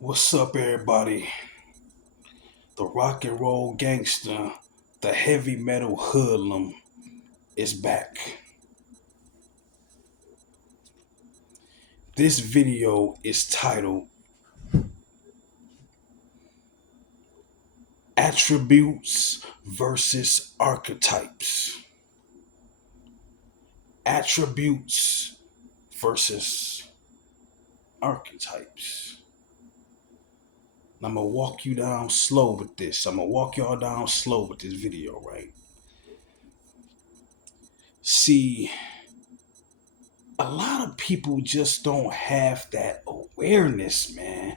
What's up, everybody? The rock and roll gangster, the heavy metal hoodlum is back. This video is titled Attributes versus Archetypes. Attributes versus Archetypes. And I'm gonna walk you down slow with this. I'm gonna walk y'all down slow with this video, right? See, a lot of people just don't have that awareness, man.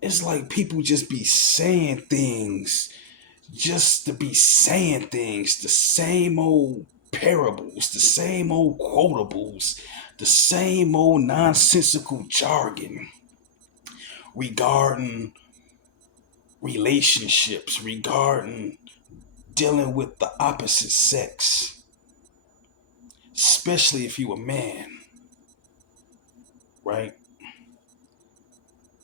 It's like people just be saying things just to be saying things, the same old parables, the same old quotables, the same old nonsensical jargon regarding relationships, regarding dealing with the opposite sex, especially if you a man, right?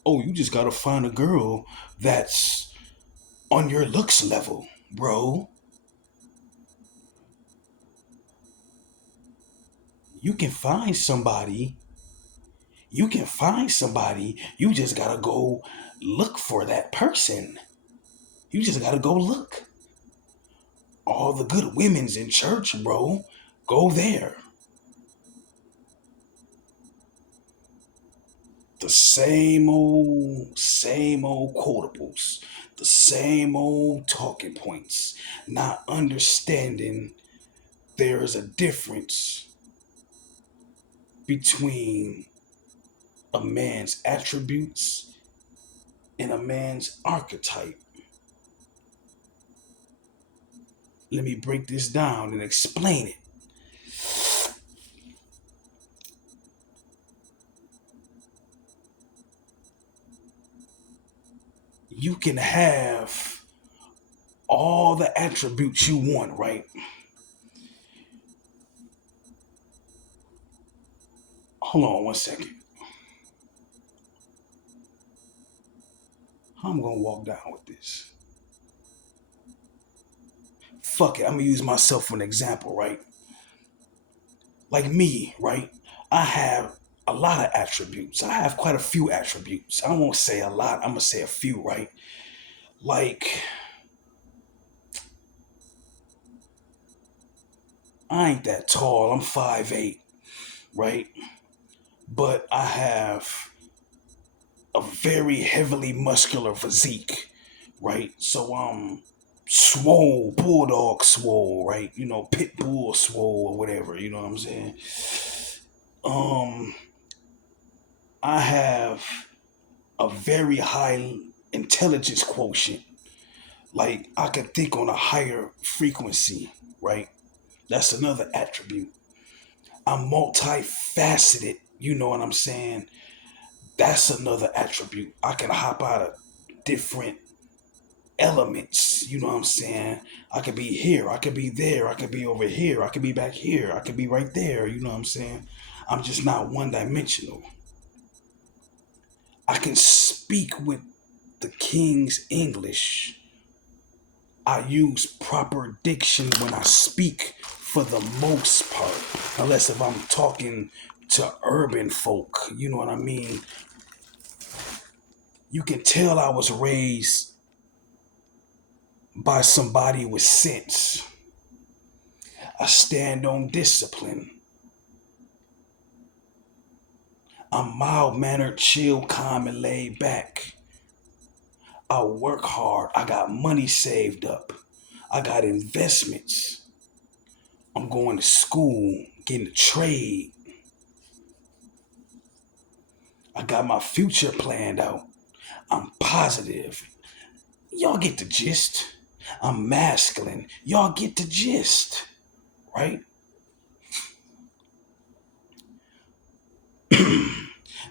Oh, you just gotta find a girl that's on your looks level, bro. You can find somebody. You can find somebody. You just gotta go look for that person. You just gotta go look. All the good women's in church, bro. Go there. The same old quotables, the same old talking points, not understanding there is a difference between a man's attributes and a man's archetype. Let me break this down and explain it. You can have all the attributes you want, right? Hold on one second. How I'm gonna walk down with this? Fuck it, I'm gonna use myself for an example, right? Like me, right? I have a lot of attributes. I have quite a few attributes. I won't say a lot, I'm gonna say a few, right? Like, I ain't that tall, I'm 5'8", right? But I have a very heavily muscular physique, right? So swole, bulldog swole, right? You know, pit bull swole or whatever, you know what I'm saying? Um I have a very high intelligence quotient. Like I can think on a higher frequency, right? That's another attribute. I'm multifaceted, you know what I'm saying? That's another attribute. I can hop out of different elements. You know what I'm saying? I could be here, I could be there, I could be over here, I could be back here, I could be right there. You know what I'm saying? I'm just not one dimensional. I can speak with the King's English. I use proper diction when I speak for the most part, unless if I'm talking to urban folk. You know what I mean? You can tell I was raised by somebody with sense. I stand on discipline. I'm mild mannered, chill, calm, and laid back. I work hard. I got money saved up. I got investments. I'm going to school, getting a trade. I got my future planned out. I'm positive. Y'all get the gist. I'm masculine. Y'all get the gist, right?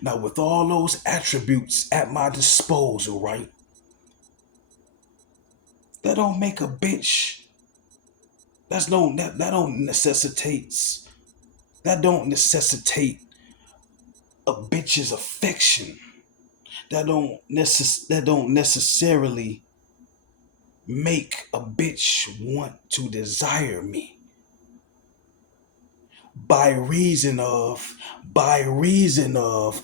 Now, with all those attributes at my disposal, right? That don't make a bitch. That don't necessitate a bitch's affection. that don't necessarily make a bitch want to desire me by reason of by reason of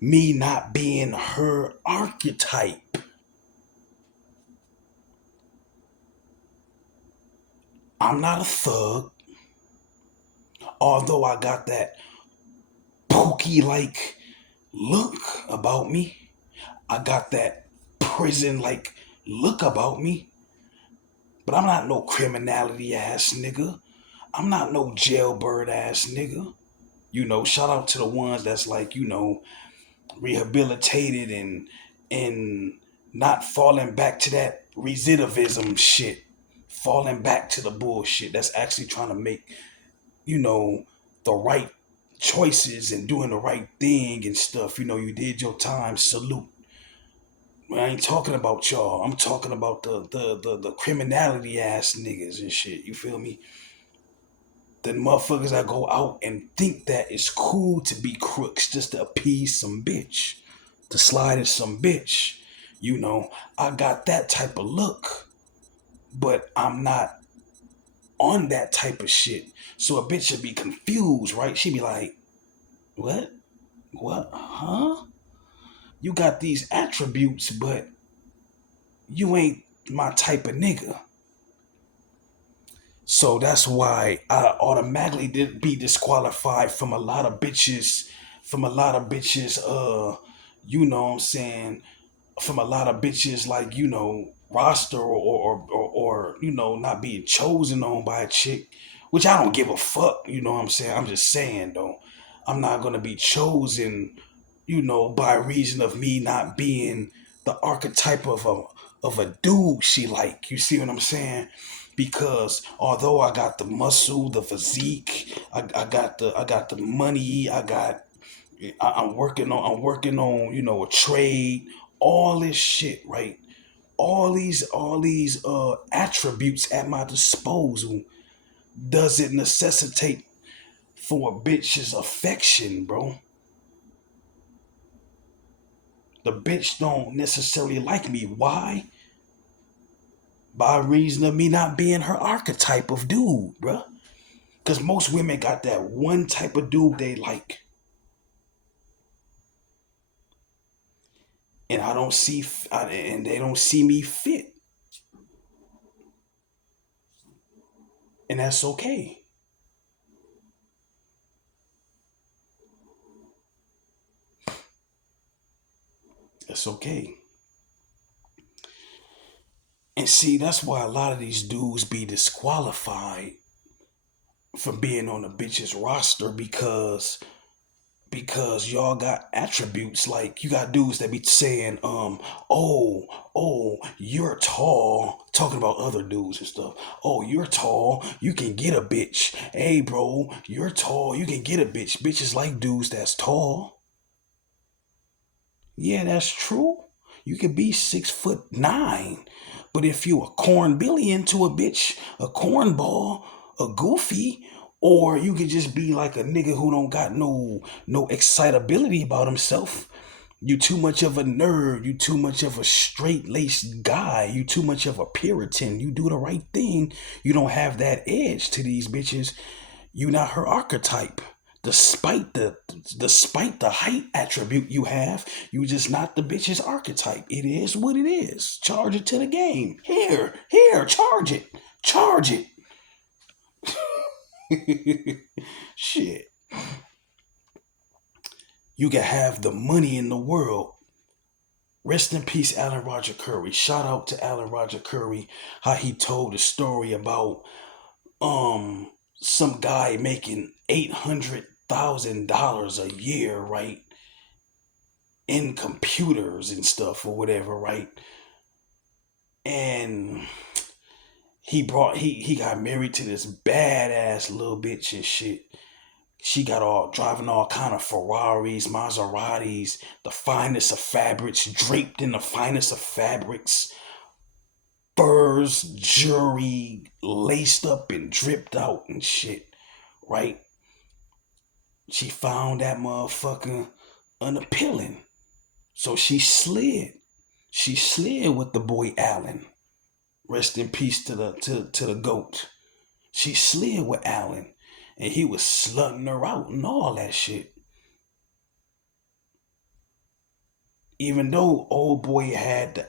me not being her archetype. I'm not a thug, although I got that pokey like look about me. I got that prison like look about me, but I'm not no criminality ass nigga. I'm not no jailbird ass nigga. Shout out to the ones that's like, rehabilitated and not falling back to that recidivism shit. Falling back to the bullshit that's actually trying to make, you know, the right choices and doing the right thing and stuff. You did your time, salute. I ain't talking about y'all. I'm talking about the criminality ass niggas and shit. You feel me? The motherfuckers that go out and think that it's cool to be crooks just to appease some bitch, to slide at some bitch. I got that type of look, but I'm not on that type of shit. So a bitch should be confused, right? She'd be like, what? What? Huh? You got these attributes, but you ain't my type of nigga. So that's why I automatically did be disqualified from a lot of bitches, you know what I'm saying, from a lot of bitches like, roster or not being chosen on by a chick, which I don't give a fuck, you know what I'm saying? I'm just saying though, I'm not gonna be chosen, by reason of me not being the archetype of a dude she like. You see what I'm saying? Because although I got the muscle, the physique, I got the money, I'm working on a trade, all this shit, right? All these attributes at my disposal. Does it necessitate for a bitch's affection, bro? The bitch don't necessarily like me. Why? By reason of me not being her archetype of dude, bro. Because most women got that one type of dude they like, and and they don't see me fit, and that's okay. That's okay. And see, that's why a lot of these dudes be disqualified from being on a bitch's roster because y'all got attributes like you got dudes that be saying, oh, you're tall, talking about other dudes and stuff. Oh, you're tall, you can get a bitch. Hey, bro, you're tall, you can get a bitch. Bitches like dudes that's tall. Yeah, that's true. You could be 6'9", but if you a corn billy into a bitch, a cornball, a goofy, or you could just be like a nigga who don't got no excitability about himself. You too much of a nerd. You too much of a straight laced guy. You too much of a Puritan. You do the right thing. You don't have that edge to these bitches. You not her archetype. Despite the height attribute you have, you just not the bitch's archetype. It is what it is. Charge it to the game. Here, charge it. Charge it. Shit. You can have the money in the world. Rest in peace, Alan Roger Curry. Shout out to Alan Roger Curry, how he told a story about some guy making $800,000 a year, right? In computers and stuff or whatever, right? And he got married to this badass little bitch and shit. She got all driving all kind of Ferraris, Maseratis, the finest of fabrics, draped in the finest of fabrics, furs, jewelry, laced up and dripped out and shit, right? She found that motherfucker unappealing. So she slid. She slid with the boy Allen. Rest in peace to the goat. She slid with Allen, and he was slutting her out and all that shit. Even though old boy had the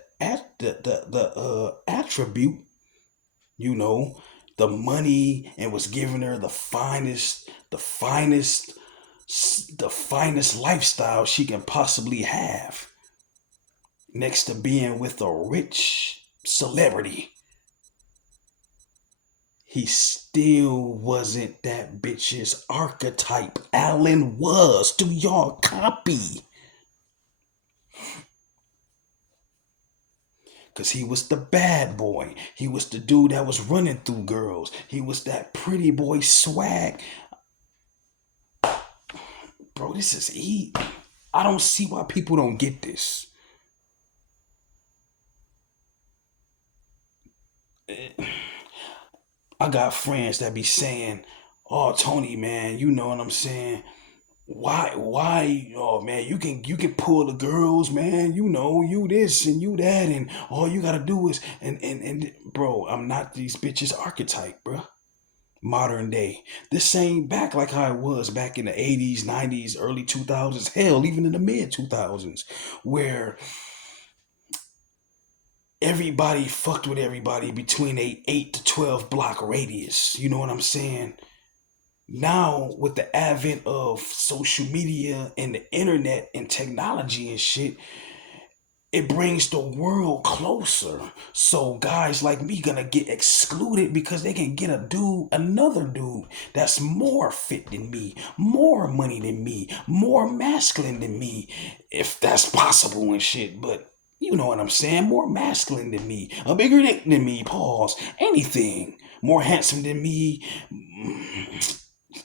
attribute, you know, the money, and was giving her the finest lifestyle she can possibly have, next to being with a rich celebrity, he still wasn't that bitch's archetype. Alan was. Do y'all copy? Because he was the bad boy. He was the dude that was running through girls. He was that pretty boy swag. Bro, this is E. I don't see why people don't get this. I got friends that be saying, "Oh, Tony, man, you know what I'm saying? Why? Oh, man, you can pull the girls, man. You know, you this and you that, and all you gotta do is and bro, I'm not these bitches archetype, bro. Modern day, this ain't back like how it was back in the 80s, 90s, early 2000s, hell, even in the mid 2000s, where everybody fucked with everybody between a 8 to 12 block radius. You know what I'm saying? Now, with the advent of social media and the internet and technology and shit, it brings the world closer. So guys like me gonna get excluded because they can get another dude that's more fit than me, more money than me, more masculine than me, if that's possible and shit. But you know what I'm saying? More masculine than me, a bigger dick than me. Pause. Anything. More handsome than me.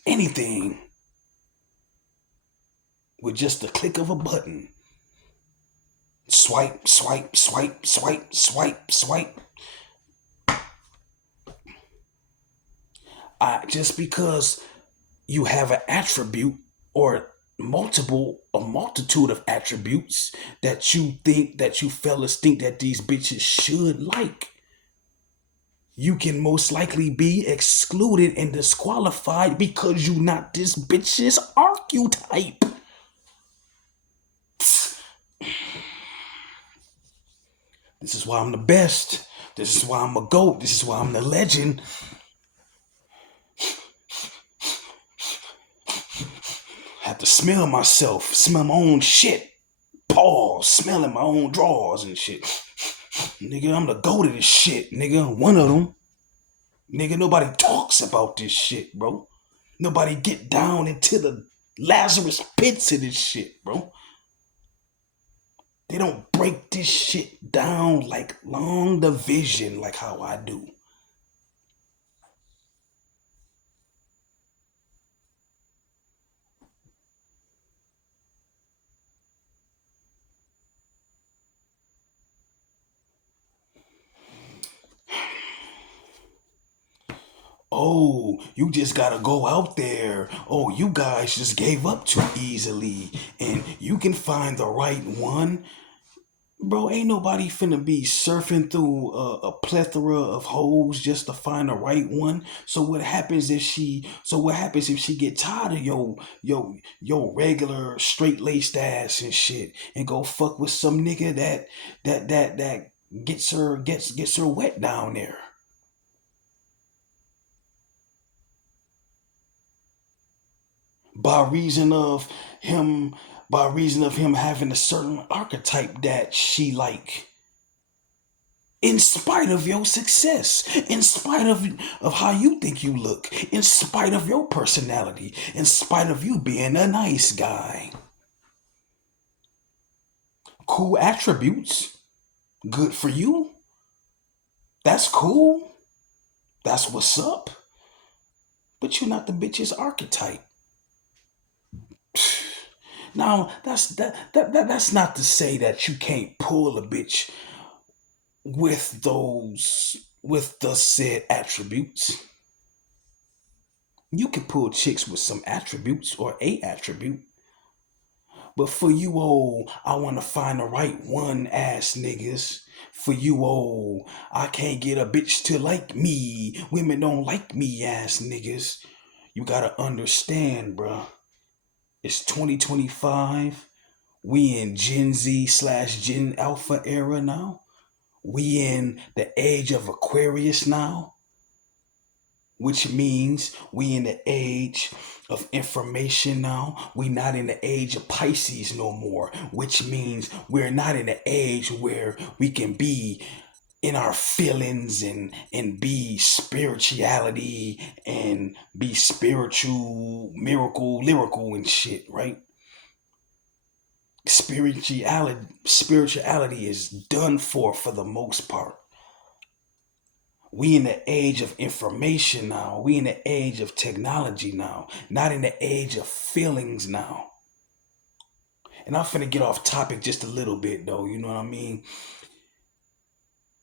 Anything. With just the click of a button. Swipe, swipe, swipe, swipe, swipe, swipe. Just because you have an attribute or a multitude of attributes that you fellas think that these bitches should like, you can most likely be excluded and disqualified because you not this bitch's archetype. This is why I'm the best. This is why I'm a GOAT. This is why I'm the legend. I have to smell myself, smell my own shit. Pause, smelling my own drawers and shit. Nigga, I'm the GOAT of this shit, nigga. One of them. Nigga, nobody talks about this shit, bro. Nobody get down into the Lazarus pits of this shit, bro. They don't break this shit down like long division like how I do. Oh, you just gotta go out there. Oh, you guys just gave up too easily. And you can find the right one. Bro, ain't nobody finna be surfing through a plethora of hoes just to find the right one. So what happens if she get tired of your regular straight laced ass and shit and go fuck with some nigga that gets her wet down there? by reason of him having a certain archetype that she like, in spite of your success, in spite of how you think you look, in spite of your personality, in spite of you being a nice guy. Cool attributes, good for you. That's cool. That's what's up. But you're not the bitch's archetype. Now, that's not to say that you can't pull a bitch with the said attributes. You can pull chicks with some attributes or a attribute, But for you old, I wanna find the right one ass niggas. For you old, I can't get a bitch to like me. Women don't like me ass niggas. You gotta understand, bruh. It's 2025. We in Gen Z slash Gen Alpha era now. We in the age of Aquarius now, which means we in the age of information now. We not in the age of Pisces no more, which means we're not in the age where we can be in our feelings and be spirituality and be spiritual, miracle, lyrical and shit, right? Spirituality is done for the most part. We in the age of information now. We in the age of technology now. Not in the age of feelings now. And I'm finna get off topic just a little bit though, you know what I mean?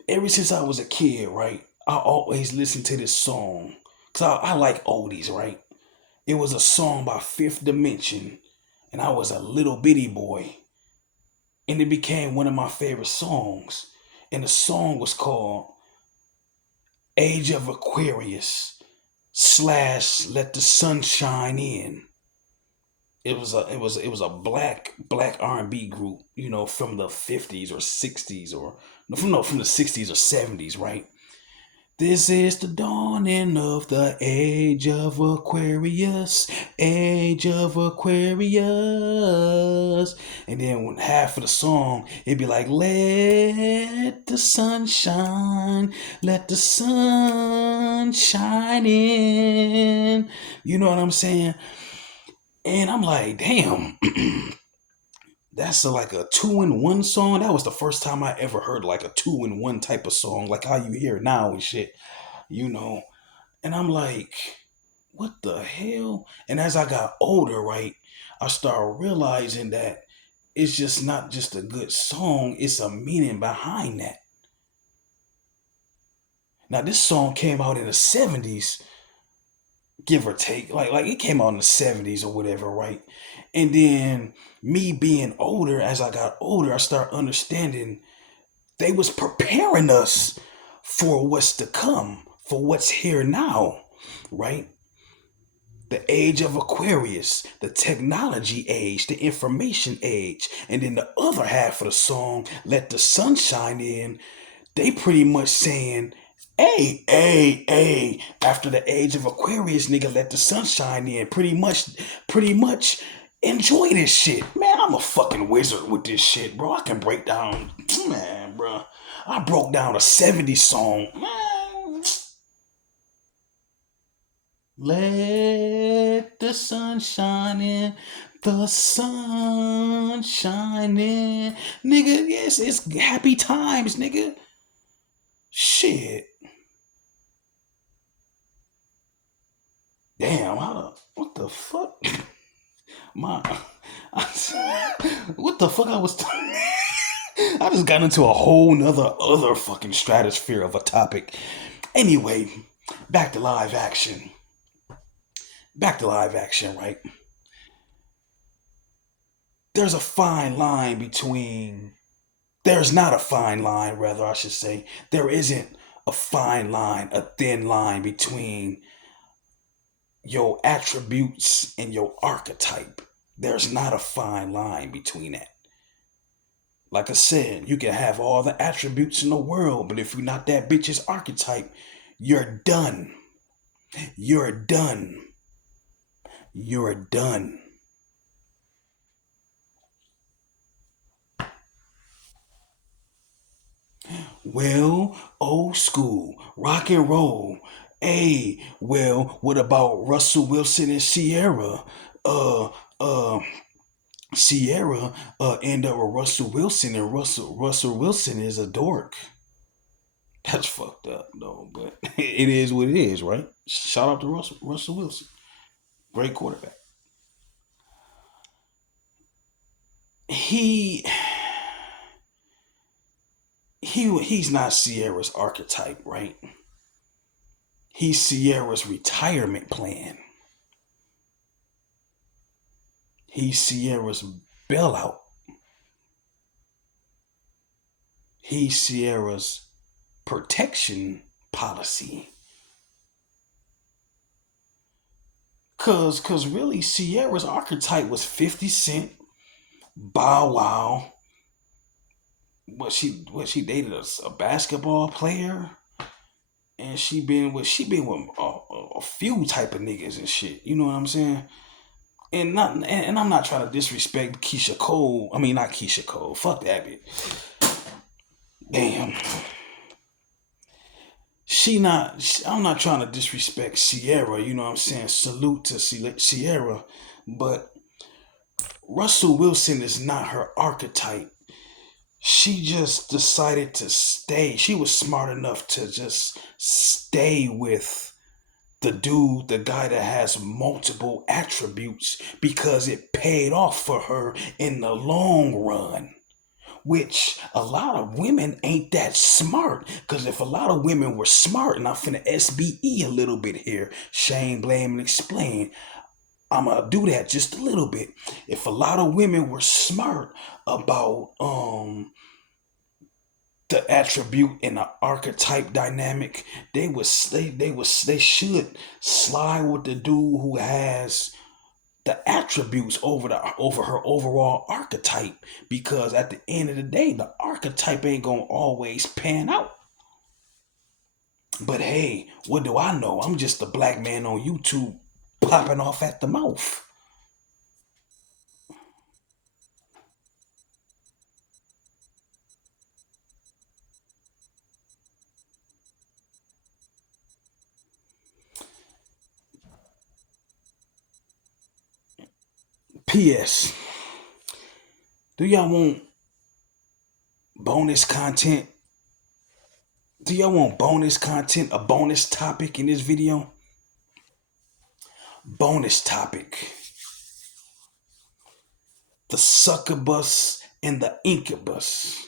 Ever since I was a kid, right, I always listened to this song. Cause I like oldies, right? It was a song by Fifth Dimension, and I was a little bitty boy. And it became one of my favorite songs. And the song was called Age of Aquarius slash Let the Sun Shine In. It was a black R&B group, from the 50s or 60s or no, from the 60s or 70s, right? This is the dawning of the age of Aquarius, age of Aquarius. And then when half of the song, it'd be like, let the sun shine, let the sun shine in. You know what I'm saying? And I'm like, damn, that's like a 2-in-1 song. That was the first time I ever heard like a 2-in-1 type of song, like how you hear it now and shit, you know. And I'm like, what the hell? And as I got older, right, I started realizing that it's just not just a good song, it's a meaning behind that. Now, this song came out in the 70s, give or take. Like it came out in the 70s or whatever, right? And then me being older, as I got older, I started understanding they was preparing us for what's to come, for what's here now, right? The age of Aquarius, the technology age, the information age. And then the other half of the song, Let the Sun Shine In, they pretty much saying, hey, after the age of Aquarius, nigga, let the sun shine in. Pretty much enjoy this shit. Man, I'm a fucking wizard with this shit, bro. I can break down, man, bro. I broke down a 70s song, man. Let the sun shine in, the sun shining. Nigga, yes, it's happy times, nigga. Shit. Damn, what the fuck? My, what the fuck I was I just got into a whole nother other fucking stratosphere of a topic. Anyway, back to live action. Back to live action, right? There's a fine line between, there's not a fine line, rather, I should say. There isn't a fine line, a thin line between your attributes and your archetype. There's not a fine line between that. Like I said, you can have all the attributes in the world, but if you're not that bitch's archetype, you're done. You're done. You're done. Well, old school, rock and roll. Hey, well, what about Russell Wilson and Sierra? Uh, uh, Sierra end up with Russell Wilson, and Russell Wilson is a dork. That's fucked up, though. But it is what it is, right? Shout out to Russell Wilson, great quarterback. He he's not Sierra's archetype, right? He's Sierra's retirement plan. He's Sierra's bailout. He's Sierra's protection policy. Cause really Sierra's archetype was 50 Cent, Bow Wow. She dated a basketball player, and she been with a few type of niggas and shit. You know what I'm saying? And I'm not trying to disrespect Keisha Cole. I mean, not Keisha Cole. Fuck that bitch. Damn. I'm not trying to disrespect Sierra. You know what I'm saying? Salute to Sierra, but Russell Wilson is not her archetype. She just decided to stay. She was smart enough to just stay with the guy that has multiple attributes because it paid off for her in the long run. Which a lot of women ain't that smart. Because if a lot of women were smart, and I'm finna SBE a little bit here, shame, blame, and explain. I'm gonna do that just a little bit. If a lot of women were smart about the attribute and the archetype dynamic, they should slide with the dude who has the attributes over her overall archetype, because at the end of the day the archetype ain't gonna always pan out. But hey, what do I know? I'm just a black man on YouTube popping off at the mouth. PS, do y'all want bonus content? Do y'all want bonus content, a bonus topic in this video? Bonus topic: the succubus and the incubus.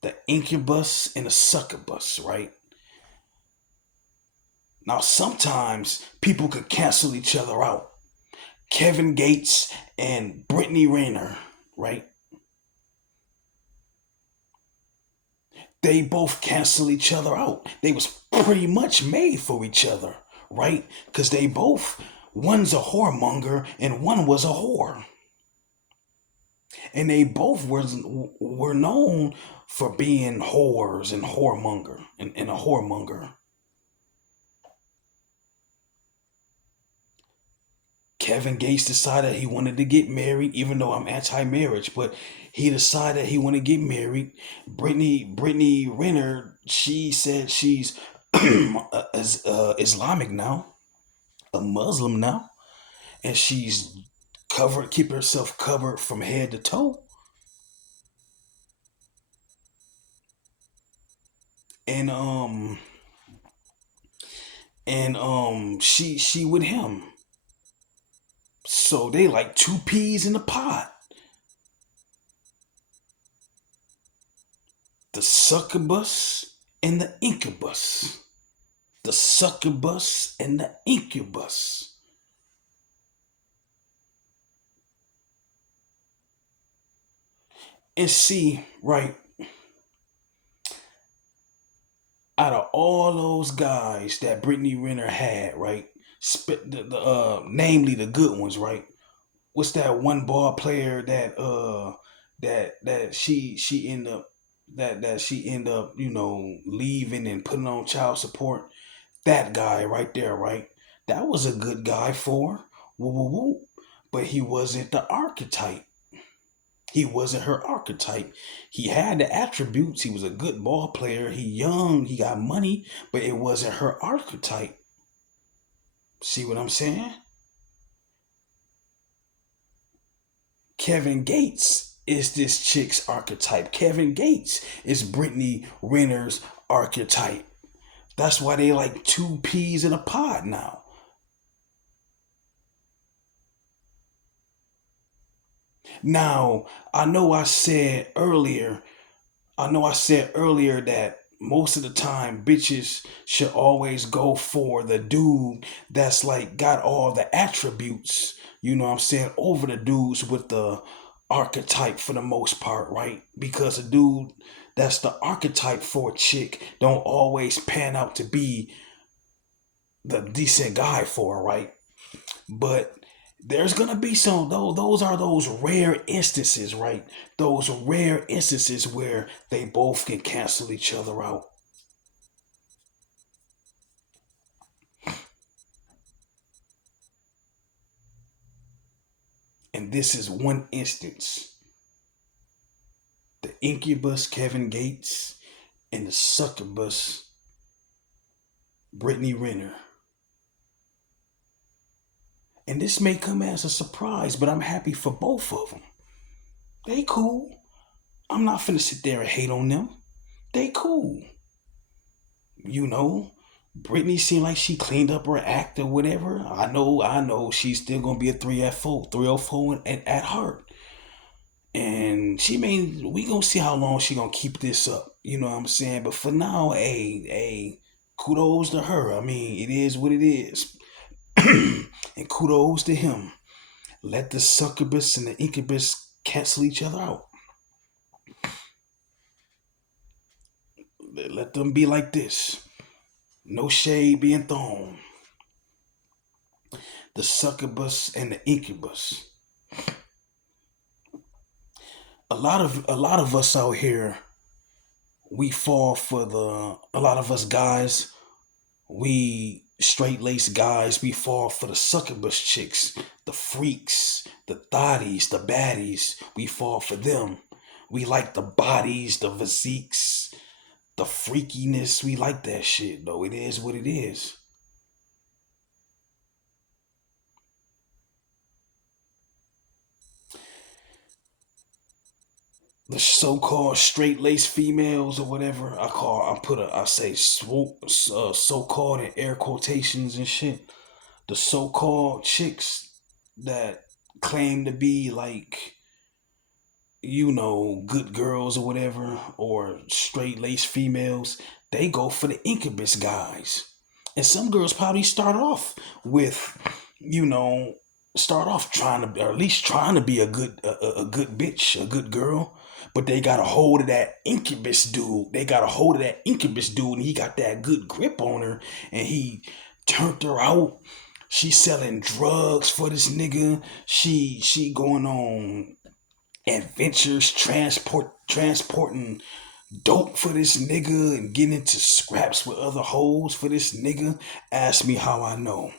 The incubus and the succubus, right? Now, sometimes people could cancel each other out. Kevin Gates and Brittany Renner, right? They both cancel each other out. They was pretty much made for each other, right? Because they both, one's a whoremonger and one was a whore. And they both were known for being whores and whoremonger and a whoremonger. Kevin Gates decided he wanted to get married, even though I'm anti-marriage, but he decided he wanted to get married. Brittany Renner, she said she's Islamic now, a Muslim now, and she's covered, keep herself covered from head to toe, and she with him, so they like two peas in a pod. The succubus and the incubus. The succubus and the incubus. And see, right, out of all those guys that Brittany Renner had, right, namely the good ones, right? What's that one ball player that she end up that she end up leaving and putting on child support? That guy right there, right? That was a good guy for woo woo woo, but he wasn't the archetype. He wasn't her archetype. He had the attributes. He was a good ball player. He young. He got money, but it wasn't her archetype. See what I'm saying? Kevin Gates is this chick's archetype. Kevin Gates is Brittany Renner's archetype. That's why they like two peas in a pod now. Now, I know I said earlier that most of the time bitches should always go for the dude that's like got all the attributes, you know what I'm saying, over the dudes with the archetype for the most part, right? Because a dude that's the archetype for a chick don't always pan out to be the decent guy for her, right? But there's gonna be some though. Those are those rare instances, right? Those rare instances where they both can cancel each other out. And this is one instance. The incubus Kevin Gates and the succubus Brittany Renner. And this may come as a surprise, but I'm happy for both of them. They cool. I'm not finna sit there and hate on them. They cool. You know, Brittany seemed like she cleaned up her act or whatever. I know she's still gonna be a 3F4, 304 at heart. And we gonna see how long she gonna keep this up. You know what I'm saying? But for now, hey, kudos to her. I mean, it is what it is. And kudos to him. Let the succubus and the incubus cancel each other out. Let them be like this. No shade being thrown. The succubus and the incubus. A lot of us out here, we fall for the a lot of us guys, we straight laced guys, we fall for the succubus chicks, the freaks, the thotties, the baddies. We fall for them. We like the bodies, the physiques, the freakiness. We like that shit though. It is what it is. The so-called straight-laced females or whatever I say so-called in air quotations and shit. The so-called chicks that claim to be like, good girls or whatever, or straight laced females, they go for the incubus guys. And some girls probably with, you know, start off trying to, or at least trying to be a good bitch, a good girl. But they got a hold of that incubus dude. They got a hold of that incubus dude, and he got that good grip on her, and he turned her out. She selling drugs for this nigga. She going on adventures transporting dope for this nigga and getting into scraps with other hoes for this nigga. Ask me how I know.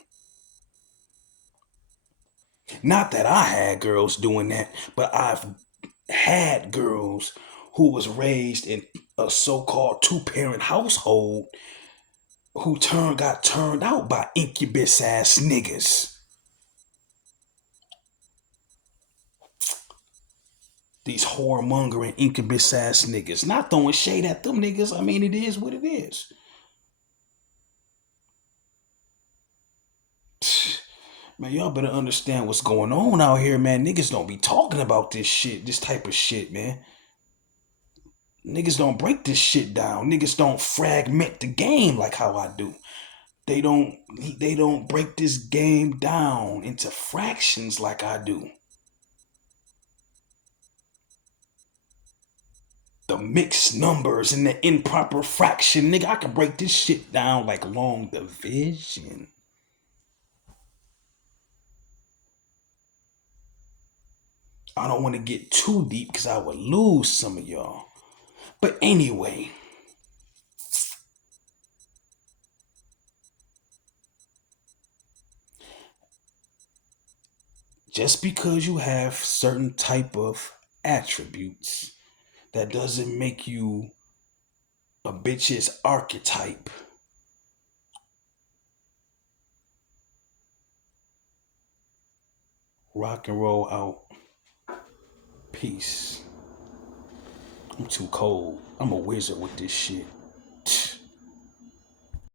Not that I had girls doing that, but I've had girls who was raised in a so-called two-parent household who got turned out by incubus ass niggas. These whoremongering incubus ass niggas. Not throwing shade at them niggas. I mean, it is what it is. Man, y'all better understand what's going on out here, man. Niggas don't be talking about this shit, this type of shit, man. Niggas don't break this shit down. Niggas don't fragment the game like how I do. They don't they don't break this game down into fractions like I do. The mixed numbers and the improper fraction, nigga, I can break this shit down like long division. I don't want to get too deep because I would lose some of y'all. But anyway, just because you have certain type of attributes, that doesn't make you a bitch's archetype. Rock and roll out. Peace. I'm too cold. I'm a wizard with this shit.